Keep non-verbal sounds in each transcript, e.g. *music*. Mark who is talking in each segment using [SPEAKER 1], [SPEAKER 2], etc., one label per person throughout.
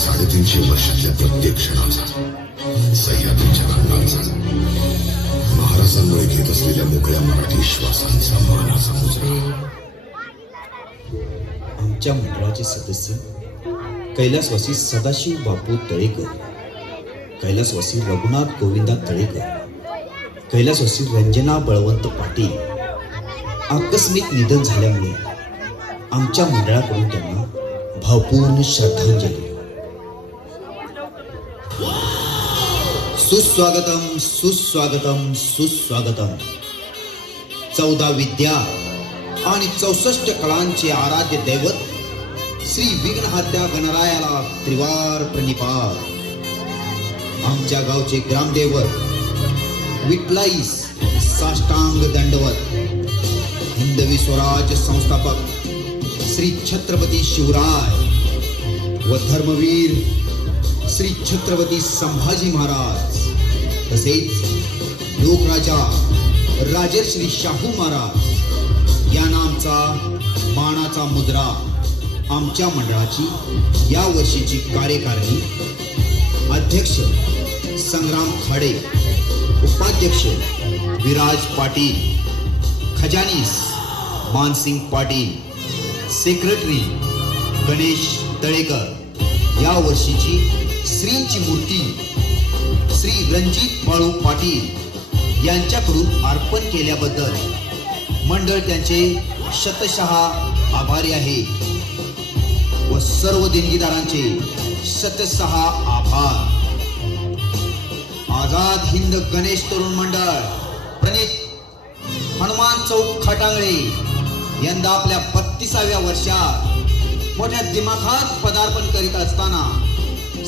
[SPEAKER 1] साडेतीनशे वर्षातल्या प्रत्येक क्षणाचा सह्याद्रीच्या खंडांचा. महाराजांमुळे घेत असलेल्या मोकळ्या मराठी श्वासांचा मानाचा मुजरा
[SPEAKER 2] आमच्या मंडळाचे सदस्य कैलासवासी सदाशिव बापू तळेकर कैलासवासी रघुनाथ गोविंदा तळेकर कैलासवासी रंजना बळवंत पाटील आकस्मिक निधन झाल्यामुळे आमच्या मंडळाकडून त्यांना भावपूर्ण श्रद्धांजली. सुस्वागतम सुस्वागतम सुस्वागतम. चौदा विद्या आणि चौसष्ट कलांचे आराध्य दैवत श्री विघ्नहत्या गणरायाला त्रिवार प्रणिपात. आमच्या गावचे ग्रामदेवत विटलाईस साष्टांग दंडवत हिंदवी स्वराज संस्थापक श्री छत्रपती शिवराय व धर्मवीर श्री छत्रपती संभाजी महाराज. तसेच लोकराजा राजश्री शाहू महाराज या नामचा बाणाचा मुद्रा आमच्या मंडळाची या वर्षीची कार्यकारिणी अध्यक्ष संग्राम खाडे उपाध्यक्ष विराज पाटील खजानीस मानसिंग पाटील सेक्रेटरी गणेश तळेकर या वर्षीची श्रींची मूर्ती श्री रणजित बाळू पाटील यांच्याकडून अर्पण केल्याबद्दल मंडळ त्यांचे शतशः आभारी आहे व सर्व देणगीदारांचे शतशः आभार. आझाद हिंद गणेश तरुण मंडळ प्रणित हनुमान चौक खटांगळे यंदा आपल्या बत्तीसाव्या वर्षात मोठ्या दिमाखात पदार्पण करीत असताना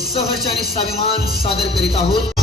[SPEAKER 2] सहर्ष आणि स्वाभिमान सादर करीत आहोत.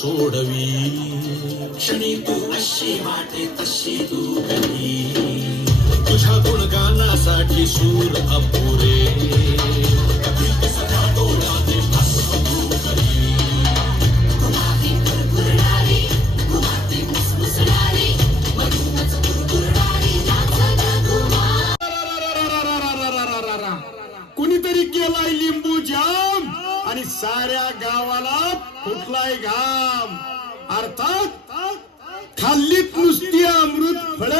[SPEAKER 3] सोडवी. क्षणी तू अशी वाटे तशी तू कधी तुझ्या गुणगानासाठी सूर अपुरे.
[SPEAKER 4] खाल्लीत अमृत फळ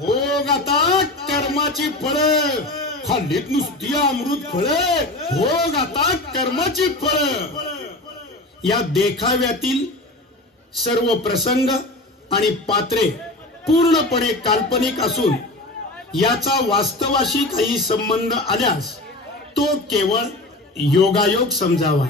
[SPEAKER 4] भोग आता कर्माची फळ. खाल्लीत नुसती अमृत फळ भोग आता कर्माची फळ. या देखाव्यातील सर्व प्रसंग आणि पात्रे पूर्णपणे काल्पनिक असून याचा वास्तवाशी काही संबंध आल्यास तो केवळ योगायोग समजावा.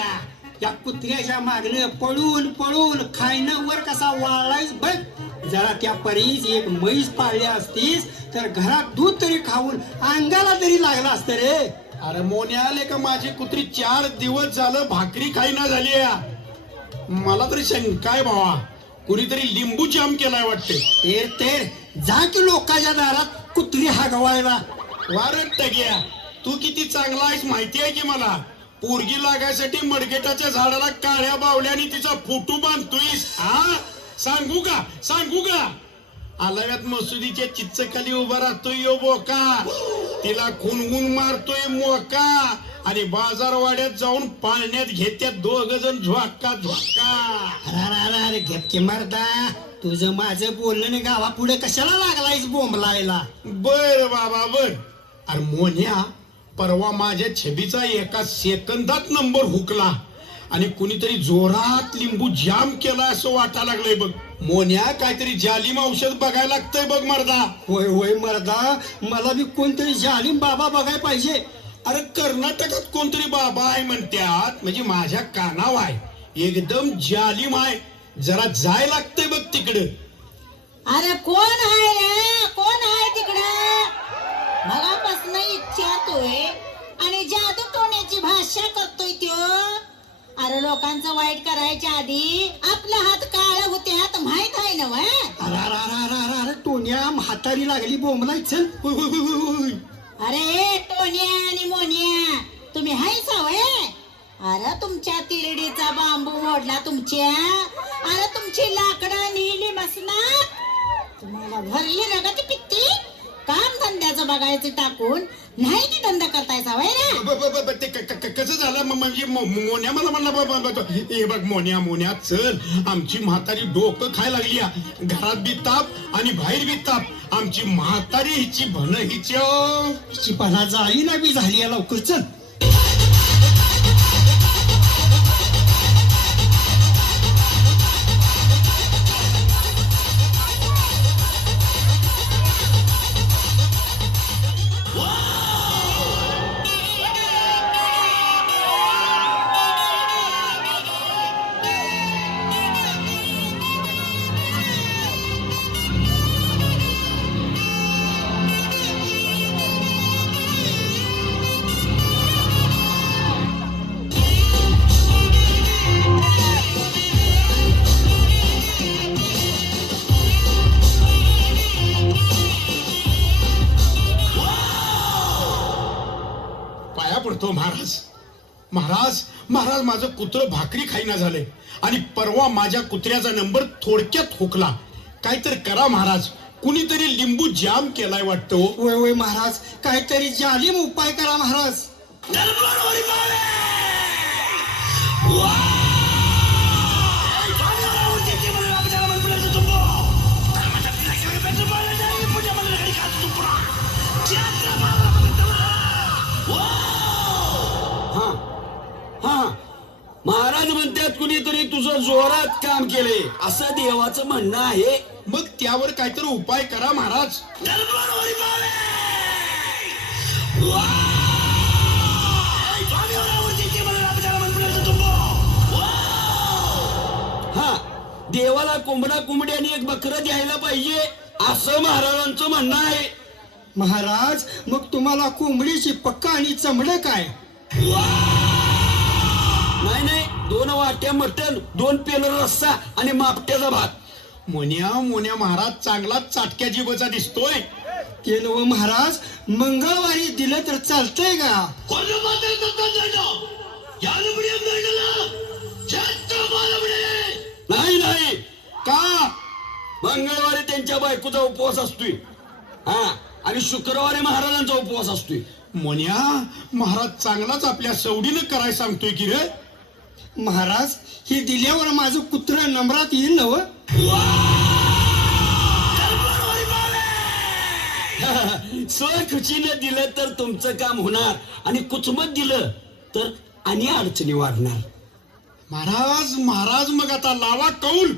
[SPEAKER 5] टोन्या या कुत्र्याच्या मागणं पळून पळून खायनं वर कसा वाळलायस बघ. जरा त्या परीस एक म्हैस पाळली असतीस तर घरात दूध तरी खाऊन अंगाला तरी लागला असतं रे.
[SPEAKER 4] अरे मोन्या आले का माझी कुत्री? चार दिवस झालं भाकरी खाईना झाली या. मला तरी शंका आहे भावा. कुणीतरी लिंबू जाम केलाय वाटते.
[SPEAKER 5] तेर तेर जा की लोकांच्या दारात कुत्री हागवायला.
[SPEAKER 4] वारट टग्या तू किती चांगला आहेस माहिती आहे की मला? पोरगी लागायसाठी मडगेटाच्या झाडाला काळ्या बावल्याने तिचा फोटो बांधतोयस. हा? सांगू का? सांगू का? आलाव्यात मसुदीच्या चिच्चखाली उभा राहतोय यो बोका. तिला खुनगुन मारतोय मोका. आणि बाजारवाड्यात जाऊन पाळण्यात घेत्यात दोघ जण झोका झोका
[SPEAKER 5] अरे घेपके मारदा तुझं माझं बोलणं गावा पुढे कशाला लागलायस बोंबलायला?
[SPEAKER 4] बर बाबा बर. अरे मोन्या परवा माझ्या छबीचा एका सेकंदात नंबर हुकला. आणि कुणीतरी जोरात लिंबू जाम केला असं वाटायला लागलंय बघ. मोन्या काहीतरी जालिम औषध बघायला लागतंय बघ मर्दा.
[SPEAKER 5] होय होय मर्दा. मला बी कोणतरी जालिम बाबा बघाय पाहिजे.
[SPEAKER 4] अरे कर्नाटकात कोणतरी बाबा आहे म्हणत्यात. म्हणजे माझ्या कानाव आहे. एकदम जालिम आहे. जरा जाय लागतंय बघ तिकडं.
[SPEAKER 6] अरे कोण आहे रे कोण आहे तिकडं मगापासून इच्छातोय आणि जादू टोण्याची भाषा करतोय त्यो अरे लोकांचं वाईट करायच्या आधी आपले हात काळ होते हात माहीत आहे ना वय?
[SPEAKER 5] अरे अरे अरे अरे अरे अरे टोन्या म्हातारी लागली बोंबलाय चल
[SPEAKER 4] होय, होय, होय, होय, होय.
[SPEAKER 6] अरे टोन्या आणि मोन्या तुम्ही हाय सावय अरे तुमच्या तिरडीचा बांबू मोडला तुमच्या. अरे तुमची लाकडं नेली मसना तुम्हाला भरली रगत पित्ती? काम धंद्याचं बघायचं टाकून नाही की धंदा करताय सावय रे?
[SPEAKER 4] ब- ब- ब- ब- ते क- क- कसं झालं? म- म्हणजे मो- मोन्या मला म्हणला ब- ब- ब- हे बघ मोन्या मोन्या चल. आमची म्हातारी डोकं खाय लागली आ. घरात बी ताप आणि बाहेर बी ताप. आमची म्हातारी हिची भन हिची अं.
[SPEAKER 5] हिची पणा जाई ना बी झाली आहे लवकर. चल.
[SPEAKER 4] महाराज महाराज माझं कुत्र भाकरी खाईना झालंय आणि परवा माझ्या कुत्र्याचा नंबर थोडक्यात हुकला. काहीतरी करा महाराज. कुणीतरी लिंबू जाम केलाय वाटतं हो.
[SPEAKER 5] होय होय महाराज. काहीतरी जालिम उपाय करा महाराज.
[SPEAKER 7] महाराज म्हणतात कुणीतरी तुझं जोरात काम केले. असं देवाचं म्हणणं आहे.
[SPEAKER 4] मग त्यावर काहीतरी उपाय करा महाराज.
[SPEAKER 7] हा देवाला कोंबडा कोंबडी आणि एक बकरं द्यायला पाहिजे असं महाराजांचं म्हणणं आहे.
[SPEAKER 5] महाराज मग तुम्हाला कोंबडीची पक्का आणि चमडं काय?
[SPEAKER 7] नाही नाही. दोन वाट्या मटण दोन पेलर रस्सा आणि मापट्याचा भात.
[SPEAKER 4] मोन्या मोन्या महाराज चांगला चाटक्या जीवचा दिसतोय.
[SPEAKER 5] ते नव महाराज मंगळवारी दिलं तर चालतंय का?
[SPEAKER 7] नाही नाही.
[SPEAKER 4] का?
[SPEAKER 7] मंगळवारी त्यांच्या बायकोचा उपवास असतोय. हा. आणि शुक्रवारी महाराजांचा उपवास असतोय.
[SPEAKER 4] मोन्या महाराज चांगलाच आपल्या सवडीनं कराय सांगतोय की रे.
[SPEAKER 5] महाराज हे दिल्यावर माझं कुत्र नंबरात येईल नव *laughs*
[SPEAKER 7] खुशीनं दिलं तर तुमचं काम होणार आणि कुचमत दिलं तर आणि अडचणी वाढणार.
[SPEAKER 4] महाराज महाराज मग आता लावा कौल.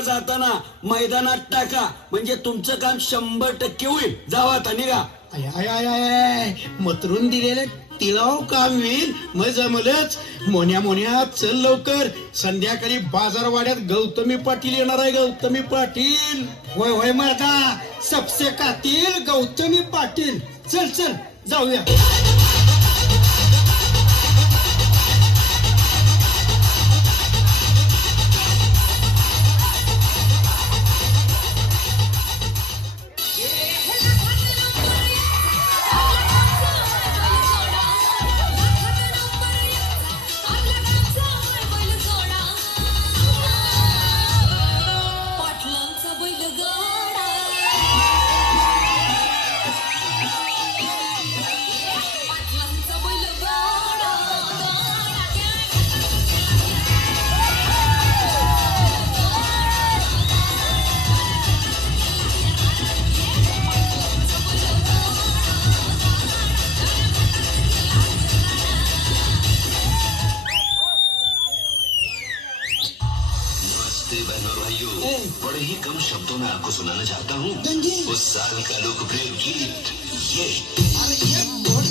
[SPEAKER 7] मैदानाला जाताना मैदानात टाका. म्हणजे तुमचं काम शंभर टक्के होईल. जावा आता निघा.
[SPEAKER 4] आय आय आय आय आय. मतरून दिलेले तिलाव काम होईल मग जमलच मोन्या मोन्या चल लवकर. संध्याकाळी बाजारवाड्यात गौतमी पाटील येणार आहे. गौतमी पाटील.
[SPEAKER 5] होय होय मर्दा. सबसे कातील गौतमी पाटील. चल चल. जाऊया.
[SPEAKER 8] आपको सुनाना चाहता हूँ उस साल का लोकप्रिय गीत ये
[SPEAKER 6] कोण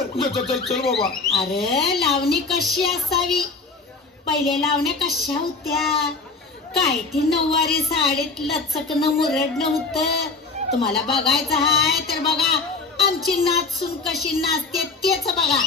[SPEAKER 5] चल
[SPEAKER 4] चल चल, बाबा.
[SPEAKER 6] अरे लावणी कशी असावी? पहिले लावण्या कशा होत्या? काय ती नऊवारी साडीत लचकणं मुरड नव्हतं तुम्हाला बघायचं हाय तर बघा आमची नाचसून कशी नाचते तेच बघा.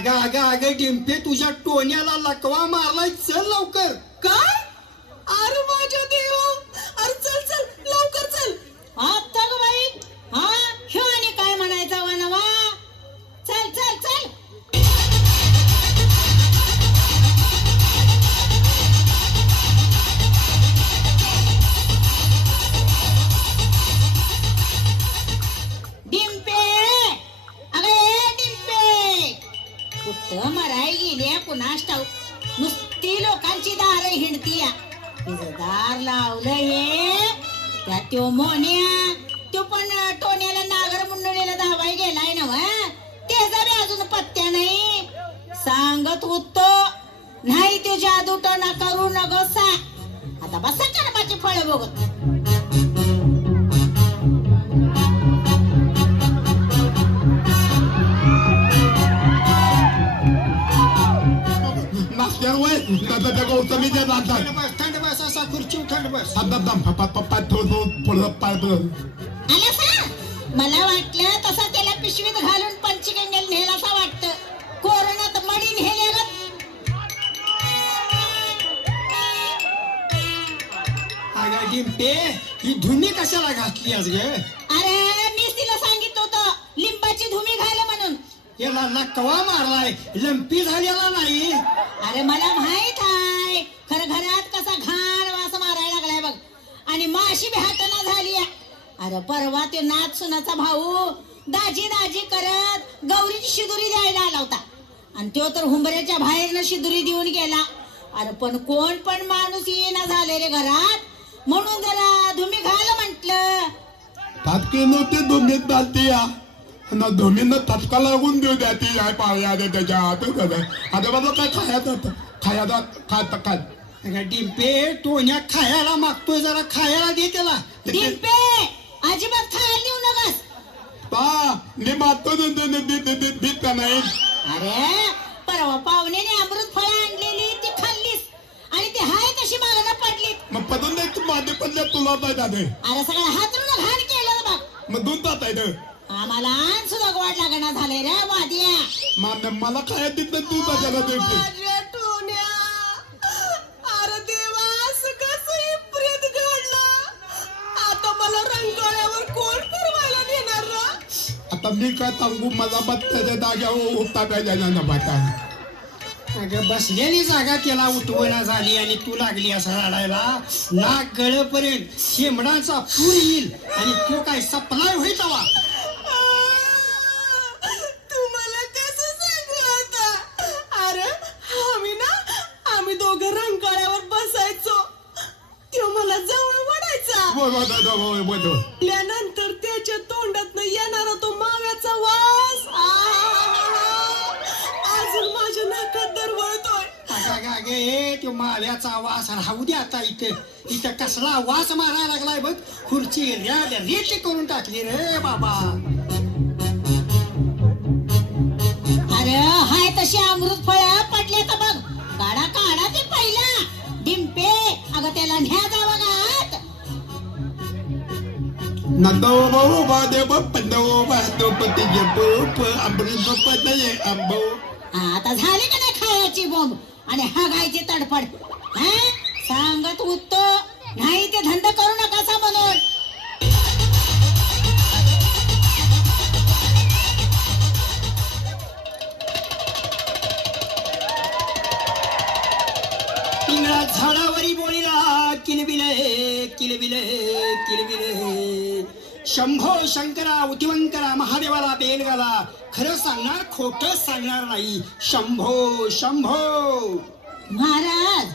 [SPEAKER 5] अग अगं अग डिंपे तुझ्या टोण्याला लकवा मारलाय चल लवकर.
[SPEAKER 6] काय? कुणास ठाऊक. नुसती लोकांची दार हिंडतीया. तिचं दार लावलं हे. त्या त्यो मोन्या तो पण टोण्याला नागर मुंडळीला धावाय गेलाय ना त्याचा बी अजून पत्त्या नाही. सांगत होतो नाही ते जादू टोना करू नको सा आता बसा कर्माची फळ बघत.
[SPEAKER 4] नाश्त्यावर वय दादा त्या गौतमीच्या दादा
[SPEAKER 5] थंड बस थंड बस असा खुर्ची थंड बस
[SPEAKER 4] आता दम पप्पा पप्पा थोडं पुढं पाय पुढं.
[SPEAKER 6] आला सा मला वाटलं तसा त्याला पिशवीत घालून पंचगंगेला नेला असा वाटतं कोरोनात मडी नेल्या
[SPEAKER 5] अगं डिंपे ही धुनी कशाला घातली आज ग
[SPEAKER 6] अरे मीच तिला सांगितलं होतं लिंबाची धुमी घाल
[SPEAKER 5] याला लकवा मारलाय? लंपी झालेला नाही.
[SPEAKER 6] अरे मला माहीत आहे. खरं घरात कसा घाण वास मारायला लागलाय बघ. आणि माशी हाताना झाली. अरे परवा ते नाथ सुनाचा भाऊ दाजी दाजी करत गौरीची शिदुरी द्यायला आला होता. आणि तो तर हुंबऱ्याच्या बाहेरनं शिदुरी देऊन गेला. अरे पण कोण पण माणूस येईना झाले रे घरात. म्हणून जरा धुमी घाल म्हंटल.
[SPEAKER 4] नव्हते दोन्हीत चालते या. ना दोन्हीनं तटका लागून देऊ द्या ती. काय पाळ्या दे त्याच्या हात आता मला काय खायचं होतं खायचा खात काय
[SPEAKER 5] अगं डिंपे टोण्या खायला मागतोय जरा. खायला दे त्याला.
[SPEAKER 6] डिंपे! अजिबात खायला नेऊ नकस.
[SPEAKER 4] पा मी मारतो देत का नाही?
[SPEAKER 6] अरे परवा पाहुण्याने अमृत फळ आणलेली ती खाल्लीस. आणि ती हाय कशी मागणं पडली
[SPEAKER 4] मग पदून नाही तू माझे पडले तुला काय दादे
[SPEAKER 6] अरे सगळं हातरून घाण केलं बघ.
[SPEAKER 4] मग दूध जात आहे
[SPEAKER 6] आम्हाला सुद्धा गोड लागणार झालंय रे वादिया
[SPEAKER 4] मा- मला काय तिथं तू त्याला देते
[SPEAKER 6] अरे देवा असं कसं प्रेत घडलं? आता मला रंगोळ्यावर कोण फिरवायला नेणार ना
[SPEAKER 4] आता मी काय सांगू मला बत्त्याच्या जाग्यावर उठता पाहिजे ना बाटा
[SPEAKER 5] अगं बसलेली जागा त्याला उठवणा झाली आणि तू लागली असं रडायला. नाक गळपर्यंत शेंबडाचा पूर येईल आणि तो काय सप्लाय होईल तवा? राहू दे आता इथं. इथं कसला वास मारायला लागलाय बघ. खुर्ची रॅड रेटी करून टाकली रे बाबा.
[SPEAKER 6] अरे हाय तशी अमृत फळ पडले तर बघ. काढा काढा ते पहिला. डिंपे अगं त्याला न्या
[SPEAKER 4] देव पती जप अमृत पतये अंबो.
[SPEAKER 6] आता झाली का नाही खायची बोंब? आणि हागायची तडफड. हा? सांगत होतो नाही ते धंद करू नका म्हणून.
[SPEAKER 5] पिंगळा झाडावरी बोलिला किलबिले किलबिले किलबिले. शंभो शंकरा उतिवंकरा महादेवाला बेल गाला खरं सांगणार खोट सांगणार नाही. शंभो शंभो.
[SPEAKER 6] महाराज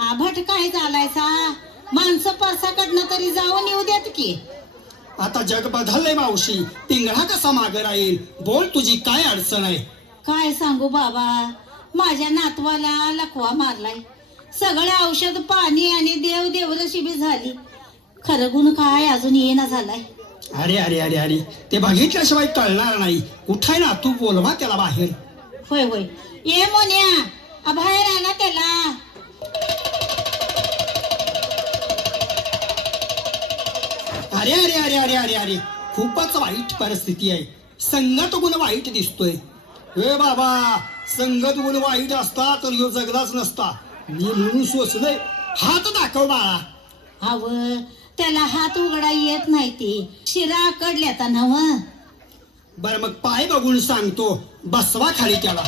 [SPEAKER 6] आभट काय चालायचा? माणसं परसाकडनं तरी जाऊन येऊ देत की.
[SPEAKER 5] आता जग बदलले मावशी. पिंगळा कसा मागे राहील? बोल तुझी काय अडचण आहे?
[SPEAKER 6] काय सांगू बाबा? माझ्या नातवाला लकवा मारलाय. सगळे औषध पाणी आणि देव देवरशी बी झाली. खरं गुण काय अजून येना झालाय.
[SPEAKER 5] अरे अरे अरे अरे. ते बघितल्याशिवाय कळणार नाही. कुठाय ना तू बोलवा त्याला बाहेर.
[SPEAKER 6] होय होय. ये मोन्या. आ बाहेर आणा त्याला.
[SPEAKER 5] अरे अरे अरे अरे अरे अरे खूपच वाईट परिस्थिती आहे. संगत गुण वाईट दिसतोय. हे बाबा संगत गुण वाईट असता तर ह्यो जगलाच नसता. मी म्हणून सोचलंय हात दाखव बाळा.
[SPEAKER 6] अव त्याला हात उघडा येत नाही ते. शिरा कडल्याता नव.
[SPEAKER 5] बर मग पाय बघून सांगतो. बसवा खाली त्याला.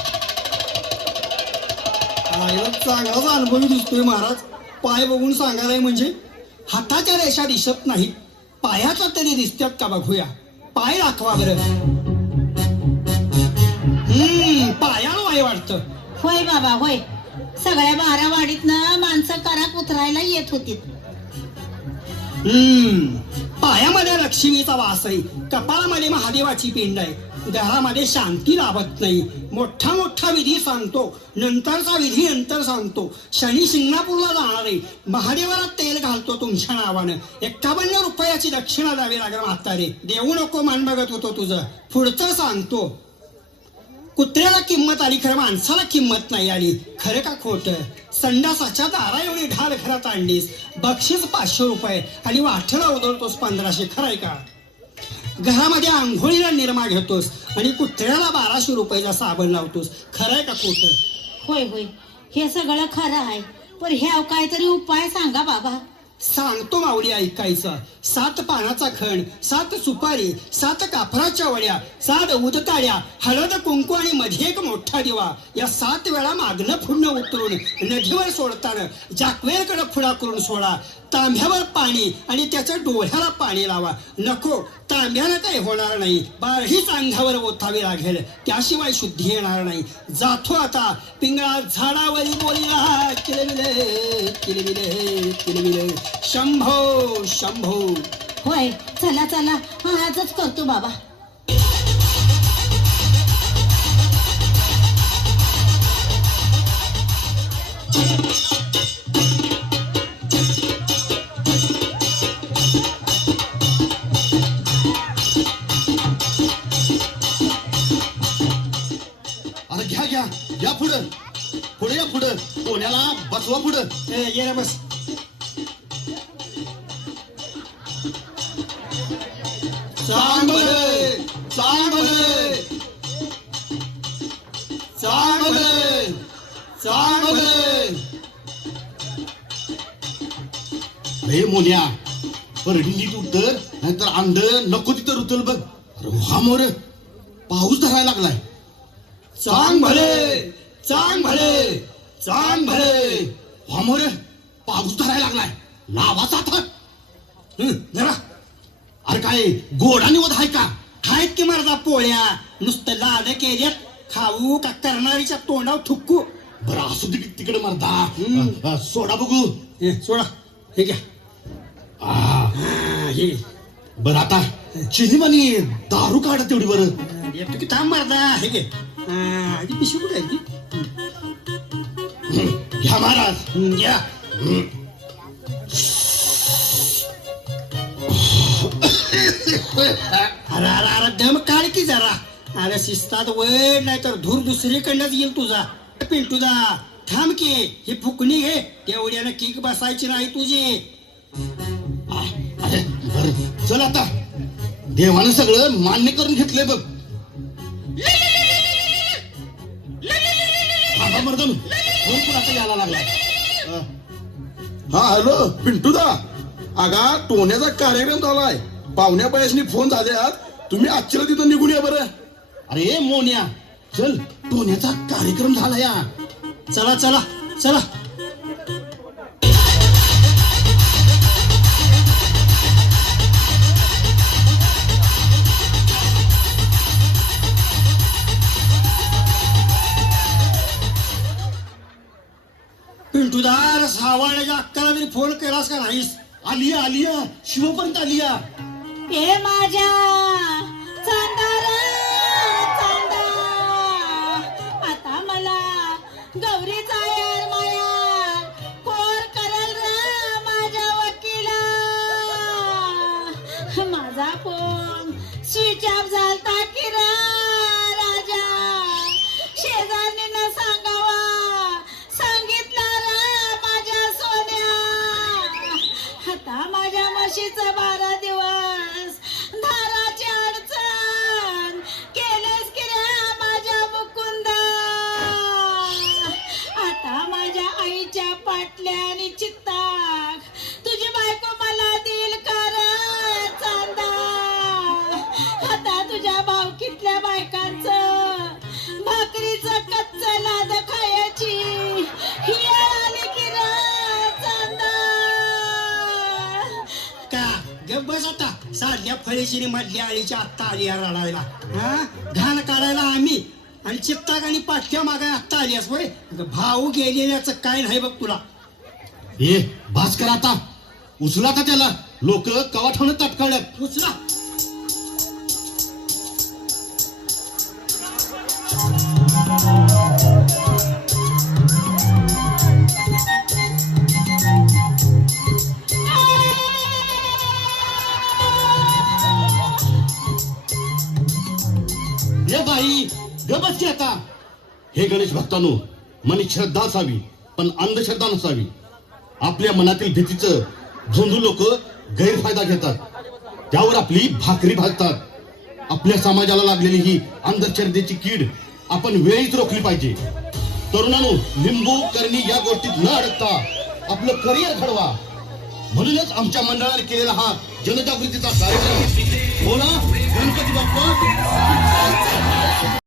[SPEAKER 5] चांगलाच अनुभवी दिसतोय महाराज. पाय बघून सांगायलाय म्हणजे हाताच्या रेषा दिसत नाहीत. पायाचा तरी दिसतात का बघूया? पाय दाखवा बरं. हम्म पायाला वाय वाटतं.
[SPEAKER 6] होय बाबा होय. सगळ्या बारा वाडीतनं माणसं करा उतरायला येत होती
[SPEAKER 5] हम्म पायामध्ये लक्ष्मीचा वास आहे कपाळामध्ये महादेवाची पिंड आहे. घरामध्ये शांती लाभत नाही. मोठा मोठा विधी सांगतो. नंतरचा विधी नंतर सांगतो. शनी शिंगणापूरला जाणार आहे. महादेवाला तेल घालतो तुमच्या नावानं. एक्कावन्न रुपयाची दक्षिणा द्यावी लागेल म्हातारे. देऊ नको मान बघत होतो तुझं. पुढचं सांगतो. कुत्र्याला किंमत आली खरं माणसाला किंमत नाही आली. खरं का खोट? संडासाच्या दारा एवढी ढाल घरात आणलीस. बक्षीस पाचशे रुपये. आणि वाठला उधळतोस पंधराशे. खरंय का? घरामध्ये आंघोळीला निरमा घेतोस आणि कुत्र्याला बाराशे रुपयाचा साबण लावतोस. खरंय का खोट
[SPEAKER 6] होय होय. हे सगळं खरं आहे. पण ह्या काहीतरी उपाय सांगा बाबा.
[SPEAKER 5] सांगतो माऊली ऐकायचं. सात पानाचा खण सात सुपारी सात कापराच्या वड्या सात उदकाड्या हळद कुंकू आणि मध्ये एक मोठा दिवा. या सात वेळा मागणं पुढणं उतरून नदीवर सोडताना जाकवेलकडे खुडा करून सोडा. तांब्यावर पाणी आणि त्याच्या डोळ्याला पाणी लावा. नको तांब्याला काही होणार नाही. बाळहीच अंगावर ओतावी लागेल. त्याशिवाय शुद्धी येणार नाही. जातो आता. पिंगळा झाडावरी बोलला किलबिले किलबिले किलबिले. शंभो शंभो.
[SPEAKER 6] होय. चला चला. आजच करतो बाबा.
[SPEAKER 1] पुढं
[SPEAKER 5] ए, ये
[SPEAKER 1] काय गोडा निवद आहे का
[SPEAKER 5] खायत की मर्दा पोळ्या. नुसतं लाद केल्यात. खाऊ का करणारीच्या तोंडावर थुक्कू
[SPEAKER 1] बरं असू दे तिकडे मरदा. सोडा बघू.
[SPEAKER 5] हे सोडा. हे घ्या.
[SPEAKER 1] आ,
[SPEAKER 5] हा.
[SPEAKER 1] बरं आता चिनीमानी दारू काढा तेवढी बरं.
[SPEAKER 5] येतो की थांब मर्दा. हे घे. पिशवी कुठे आहे ती?
[SPEAKER 1] घ्या महाराज.
[SPEAKER 5] घ्या. अरे अरे अरे दम काढ की जरा. अरे शिस्तात वळ नाही तर धूर दुसरीकडनंच येईल तुझा. पिंटूदा थांब की ही फुकणी घे. तेवढ्यानं किक बसायची नाही तुझी.
[SPEAKER 1] चल अरे बरं आता. देवानं सगळं मान्य करून घेतलंय बघ. थांबा मर्दन फोन पण आता यायला लागला.
[SPEAKER 4] हा हॅलो पिंटू दा. अगा टोण्याचा कार्यक्रम झालाय पाहुण्या बायासनी फोन झाल्यात. तुम्ही आजच्या तिथं निघून या बरं.
[SPEAKER 1] अरे मोन्या. चल टोन्याचा कार्यक्रम झाला या.
[SPEAKER 5] चला चला चला. पिंटूदार सावळ्याच्या अक्काला तरी फोन केलास का नाहीस?
[SPEAKER 1] आलिया आलिया. शिवपंत आलिया.
[SPEAKER 6] हे माझ्या चांदारा चांदा. आता मला गौरीचा यार माया. कोर करल रा माझ्या वकिला. माझा फोन स्विच ऑफ
[SPEAKER 5] झाला? फळेशिरी मधल्या आळीच्या आत्ता आली या रडायला. हा? घाण काढायला आम्ही. आणि चित्ताक आणि पाठ्या मागाय आत्ता आलीस होय? भाऊ गेलेल्याच काय नाही बघ तुला.
[SPEAKER 1] ए भास कर आता. उचला का त्याला? लोक कवाठानं तटकाळ्यात
[SPEAKER 5] उचला.
[SPEAKER 1] करायची आता हे गणेश भक्तांनो मनी श्रद्धा असावी पण अंधश्रद्धा नसावी. आपल्या मनातील भीतीचं झोंधू लोक गैरफायदा घेतात. त्यावर आपली भाकरी भाजतात. आपल्या समाजाला लागलेली ही अंधश्रद्धेची कीड आपण वेळीच रोखली पाहिजे. तरुणांनो लिंबू करणी या गोष्टीत न अडकता आपलं करिअर घडवा. म्हणूनच आमच्या मंडळाने केलेला हा जनजागृतीचा कार्यक्रम. बोला गणपती बाप्पा.